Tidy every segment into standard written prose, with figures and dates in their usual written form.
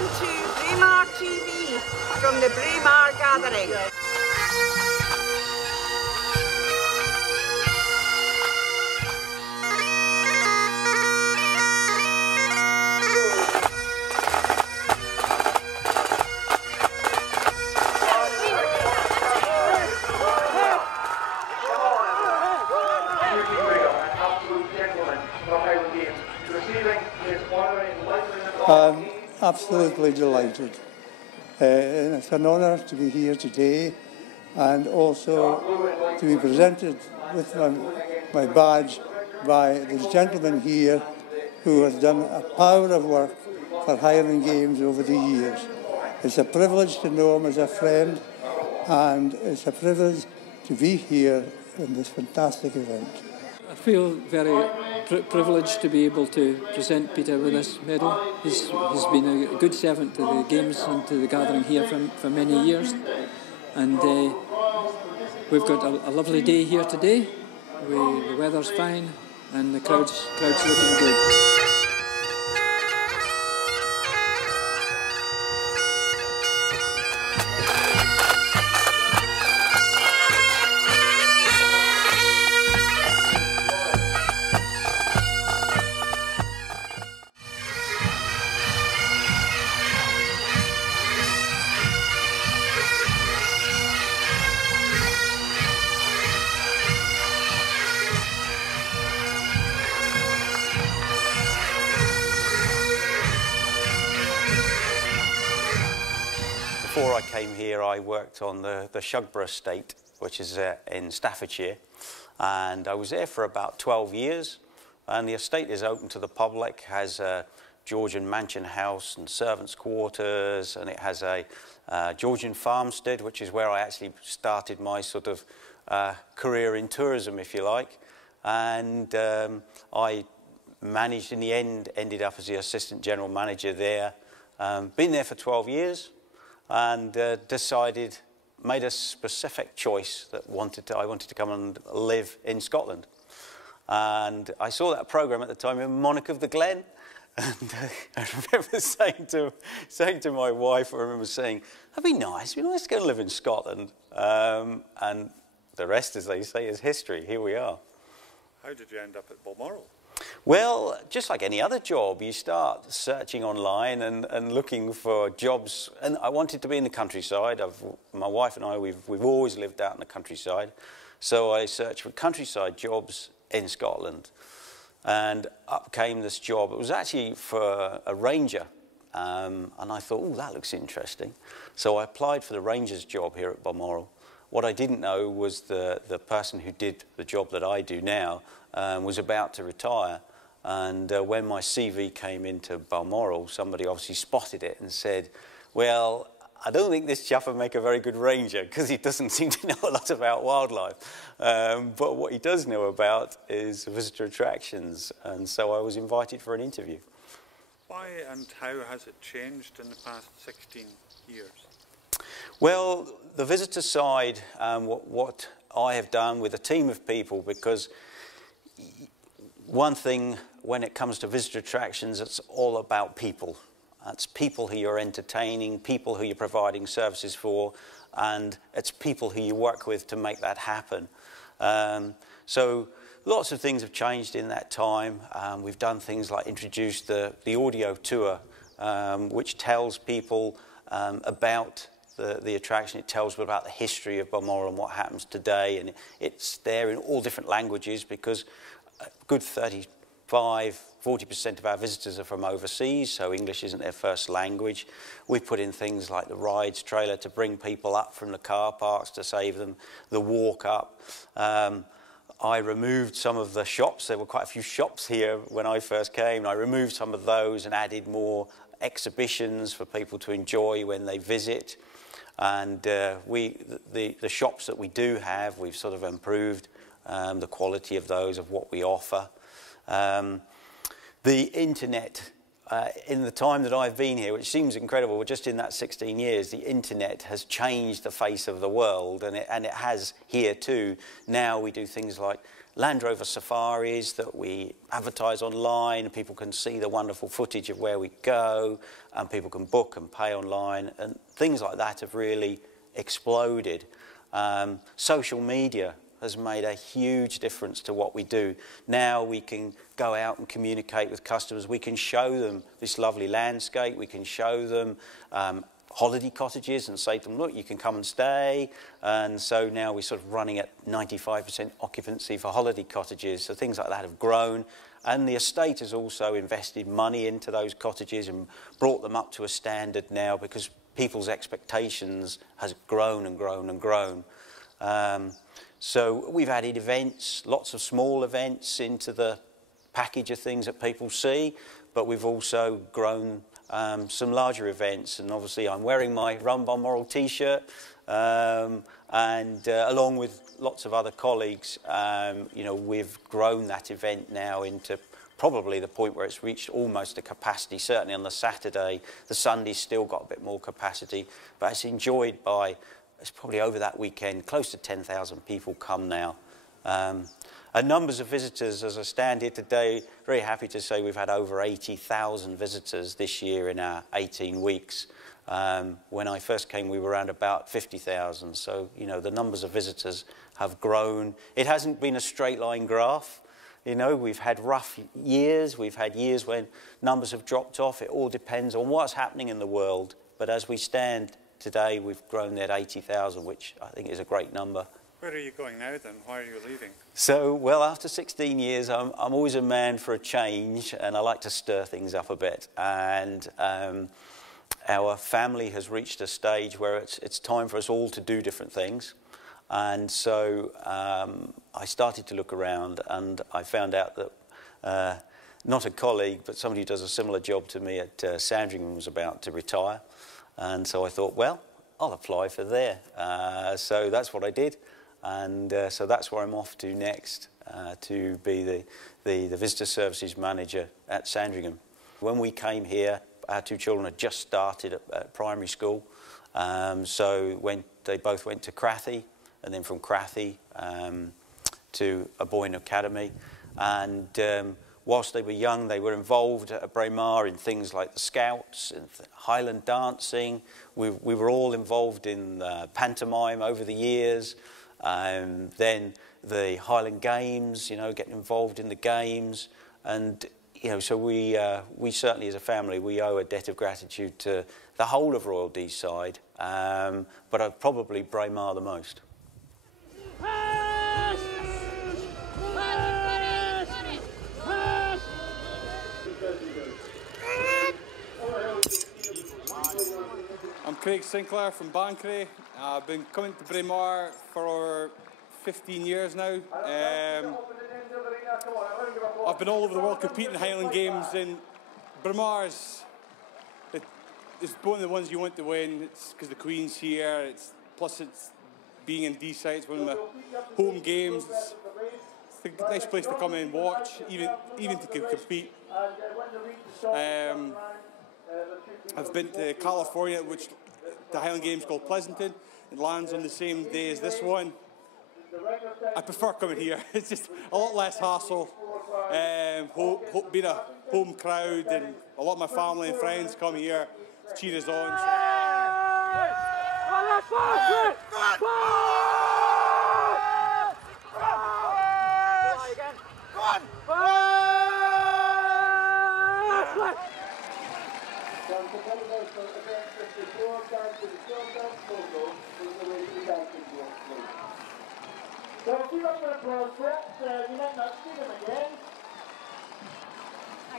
Welcome to Braemar TV from the Braemar Gathering. I'm absolutely delighted. It's an honour to be here today and also to be presented with my badge by this gentleman here who has done a power of work for Highland Games over the years. It's a privilege to know him as a friend, and it's a privilege to be here in this fantastic event. I feel very privileged to be able to present Peter with this medal. He's been a good servant to the Games and to the gathering here for many years, and we've got a lovely day here today. The weather's fine and the crowd's looking good. Before I came here, I worked on the Shugborough estate, which is in Staffordshire, and I was there for about 12 years. And the estate is open to the public, has a Georgian mansion house and servants' quarters, and it has a Georgian farmstead, which is where I actually started my sort of career in tourism, if you like. And I managed, in the end, ended up as the assistant general manager there. Been there for 12 years. And made a specific choice that I wanted to come and live in Scotland. And I saw that programme at the time in Monarch of the Glen, and I remember saying to my wife, it'd be nice to go and live in Scotland. And the rest, as they say, is history. Here we are. How did you end up at Balmoral? Well, just like any other job, you start searching online and looking for jobs. And I wanted to be in the countryside. My wife and I, we've always lived out in the countryside. So I searched for countryside jobs in Scotland. And up came this job. It was actually for a ranger. And I thought, oh, that looks interesting. So I applied for the ranger's job here at Balmoral. What I didn't know was the person who did the job that I do now was about to retire. And when my CV came into Balmoral, somebody obviously spotted it and said, well, I don't think this chap will make a very good ranger because he doesn't seem to know a lot about wildlife. But what he does know about is visitor attractions. And so I was invited for an interview. Why and how has it changed in the past 16 years? Well, the visitor side, what I have done with a team of people, because one thing when it comes to visitor attractions, it's all about people. It's people who you're entertaining, people who you're providing services for, and it's people who you work with to make that happen. So lots of things have changed in that time. We've done things like introduced the audio tour, which tells people about the attraction. It tells them about the history of Balmoral and what happens today, and it's there in all different languages because a good 40% of our visitors are from overseas, so English isn't their first language. We put in things like the rides trailer to bring people up from the car parks to save them the walk up. I removed some of the shops. There were quite a few shops here when I first came. I removed some of those and added more exhibitions for people to enjoy when they visit. And the shops that we do have, we've sort of improved the quality of those, of what we offer. The internet, in the time that I've been here, which seems incredible, but just in that 16 years, the internet has changed the face of the world, and it has here too. Now we do things like Land Rover safaris that we advertise online, and people can see the wonderful footage of where we go, and people can book and pay online, and things like that have really exploded. Social media has made a huge difference to what we do. Now we can go out and communicate with customers. We can show them this lovely landscape. We can show them holiday cottages and say to them, look, you can come and stay. And so now we're sort of running at 95% occupancy for holiday cottages. So things like that have grown. And the estate has also invested money into those cottages and brought them up to a standard now, because people's expectations has grown and grown and grown. So we've added events, lots of small events into the package of things that people see, but we've also grown some larger events. And obviously I'm wearing my Run Balmoral t-shirt, and along with lots of other colleagues, you know, we've grown that event now into probably the point where it's reached almost a capacity. Certainly on the Saturday, the Sunday's still got a bit more capacity, but it's enjoyed by, it's probably over that weekend, close to 10,000 people come now. And numbers of visitors, as I stand here today, very happy to say we've had over 80,000 visitors this year in our 18 weeks. When I first came, we were around about 50,000. So, you know, the numbers of visitors have grown. It hasn't been a straight line graph. You know, we've had rough years. We've had years when numbers have dropped off. It all depends on what's happening in the world. But as we stand today, we've grown at 80,000, which I think is a great number. Where are you going now then? Why are you leaving? So, well, after 16 years, I'm always a man for a change, and I like to stir things up a bit. And our family has reached a stage where it's time for us all to do different things. And so I started to look around, and I found out that not a colleague, but somebody who does a similar job to me at Sandringham was about to retire. And so I thought, well, I'll apply for there. So that's what I did. And so that's where I'm off to next, to be the Visitor Services Manager at Sandringham. When we came here, our two children had just started at primary school. So they both went to Crathy, and then from Crathy to a Boyne Academy. And whilst they were young, they were involved at Braemar in things like the Scouts and Highland dancing. We were all involved in pantomime over the years. Then the Highland Games, you know, getting involved in the games. And, you know, so we certainly as a family, we owe a debt of gratitude to the whole of Royal Deeside, but probably Braemar the most. I'm Craig Sinclair from Banchory. I've been coming to Braemar for over 15 years now. I've been all over the world competing in Highland Games, and Braemar's it's one of the ones you want to win. It's because the Queen's here. Plus it's being in Deeside. It's one of my home games. It's a nice place to come in and watch, even to compete. I've been to California, which the Highland Games called Pleasanton. It lands on the same day as this one. I prefer coming here. It's just a lot less hassle. Being a home crowd, and a lot of my family and friends come here to cheer us on.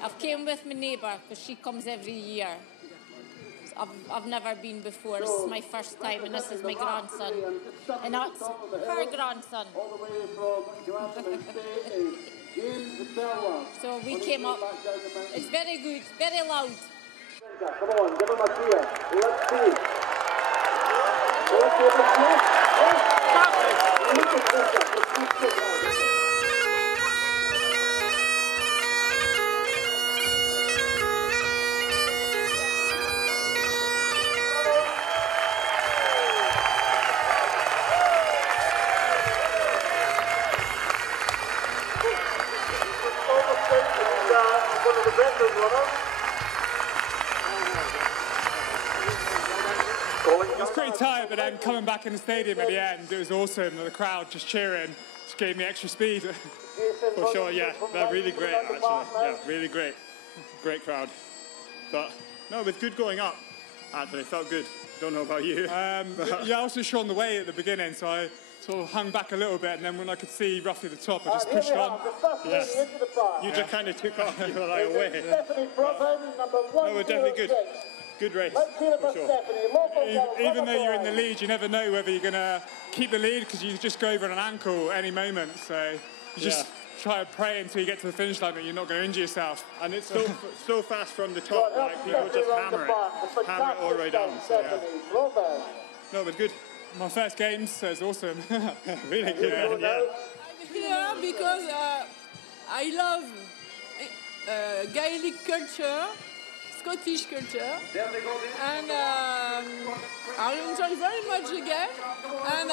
I've came with my neighbour because she comes every year. I've never been before. This is my first time, and this is my grandson, and that's her grandson. So we came up. It's very good, very loud. Come on, give him a cheer. Let's see. Let's give him a cheer. was pretty tired, but then coming back in the stadium at the end, it was awesome. The crowd just cheering, just gave me extra speed. For sure, yeah, they're really great actually. Yeah, really great. Great crowd. But no, with good going up, actually, felt good. Don't know about you. Yeah, I was just short on the way at the beginning, so I sort of hung back a little bit, and then when I could see roughly the top, I just pushed on. Yes. You just kind of took off, you were like away. No, we're definitely good. Good race, for sure. Even though you're in the lead, you never know whether you're going to keep the lead, because you just go over an ankle any moment, so you just try to pray until you get to the finish line that you're not going to injure yourself. And it's so fast from the top, like people just hammer it all the way down. So, yeah. No, but good. My first games, so it's awesome. Really good, yeah. I'm here because I love Gaelic culture, Scottish culture, and I enjoy very much the game. And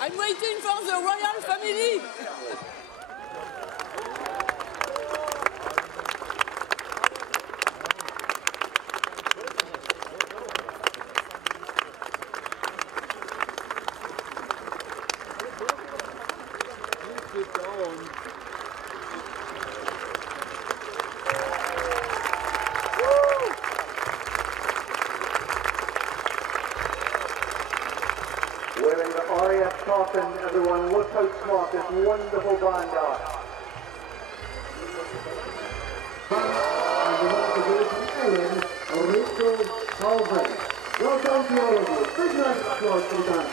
I'm waiting for the royal family. Wearing the RAF coffin, everyone, look how smart this wonderful band are. And the motivation, Ellen, Rachel Calvin. Well done to all of you. Big round of applause for the band.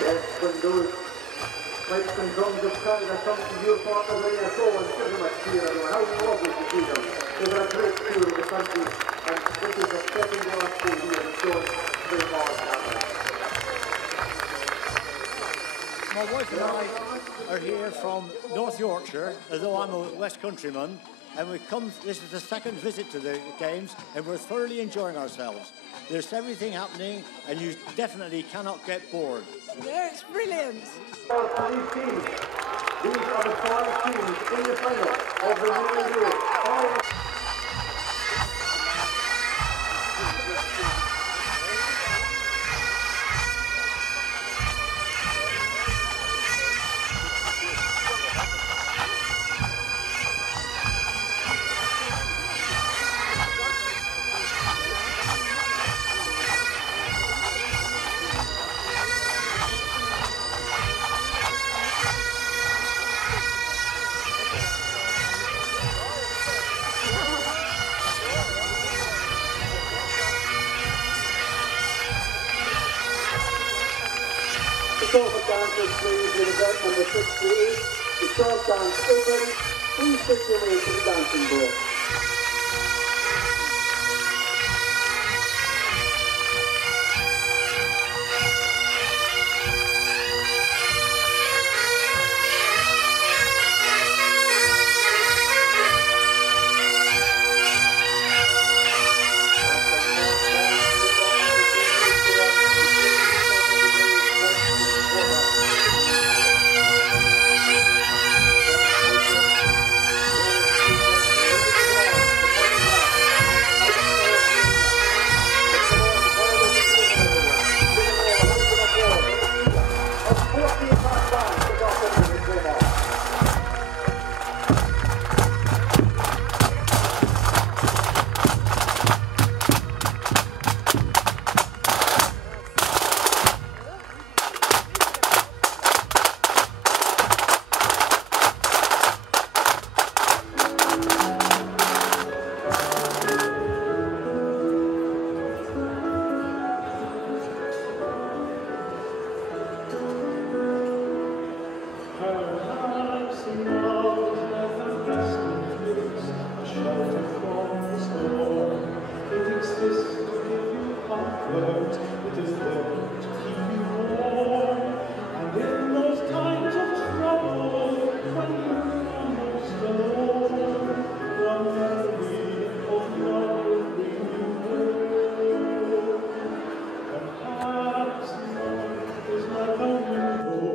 Yes, when those pipes and drums of Canada come to your part of the so and give them a cheer, everyone. How lovely to see them. They're a great tour of the country, and this is the second last day here in Stone, Braemar. My wife and I are here from North Yorkshire, although I'm a West Countryman, and this is the second visit to the games, and we're thoroughly enjoying ourselves. There's everything happening, and you definitely cannot get bored. Yeah, it's brilliant. These are the 5 teams in the final of the New Year. The sofa dancers, please, in event number 68. The short dance open. Please take your way to the dancing board. Perhaps not is my moment.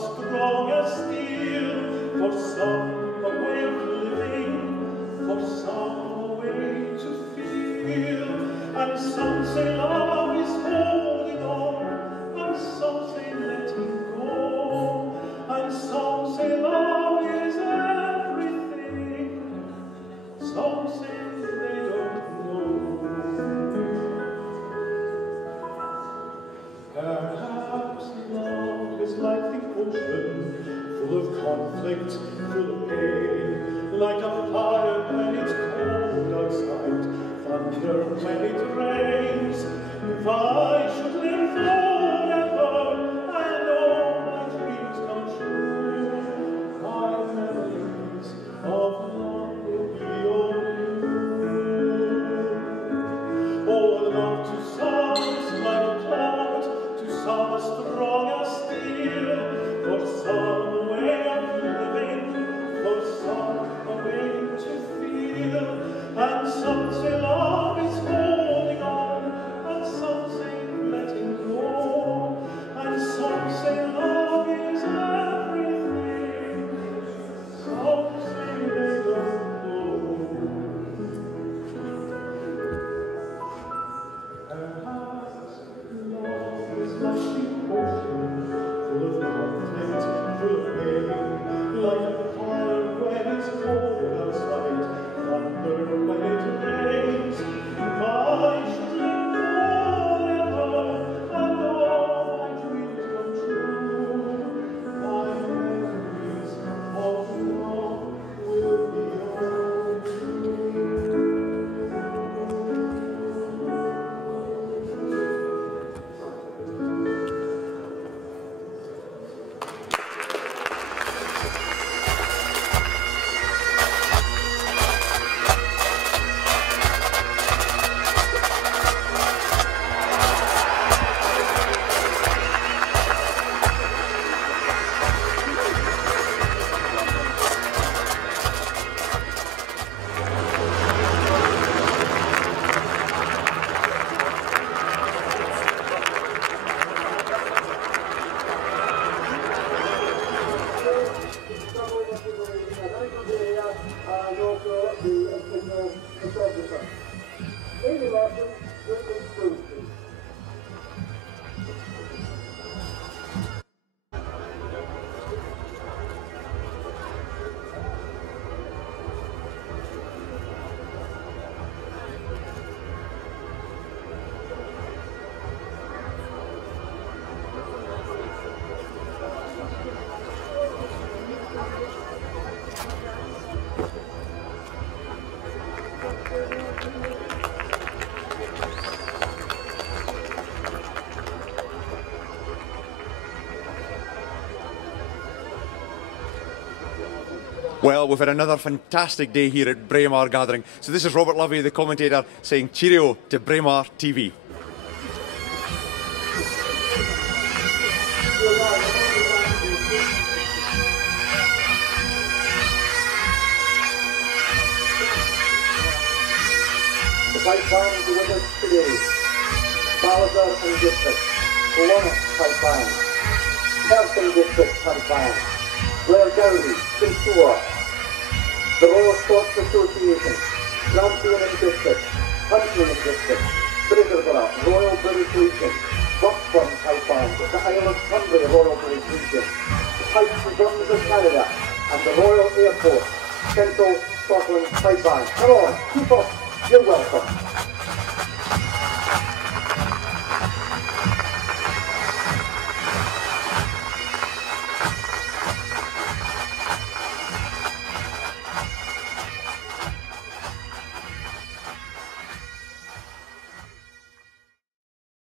strong as steel, for some a way of living, for some a way to feel. And some say love is holding on, and some say letting go, and some say love is everything, some say they don't know. Perhaps love is like the ocean, full of conflict, full of pain, like a fire when it's cold outside, thunder when it rains. If I should live forever, I know my dreams come true. My memories of love will be only you. Oh, love to some is like a cloud, to some as strong as steel, for some a way of living, for some a way to feel. And some say love is holding on, and some say letting go, and some say love is everything, some say they don't know. Perhaps love is like the ocean, full of conflict, full of pain, like a fire when it's cold outside, thunder when it rains. If I should live forever, and all my dreams come true, my memories of love will be Well, we've had another fantastic day here at Braemar Gathering. So this is Robert Lovey, the commentator, saying cheerio to Braemar TV. The pipe band with us today. Salazar and District, Kelowna pipe band, Nelson District pipe band, Blair Gowrie, Kintua, the Royal Sports Association, Grampian and District, Huntley and District, Fraserburgh, Royal British Legion, Buckburn pipe band, the Isle of Sunbury Royal British Legion, the Pipes and Drums of Canada, and the Royal Air Force, Central Scotland pipe band. Come on, keep up, you're welcome.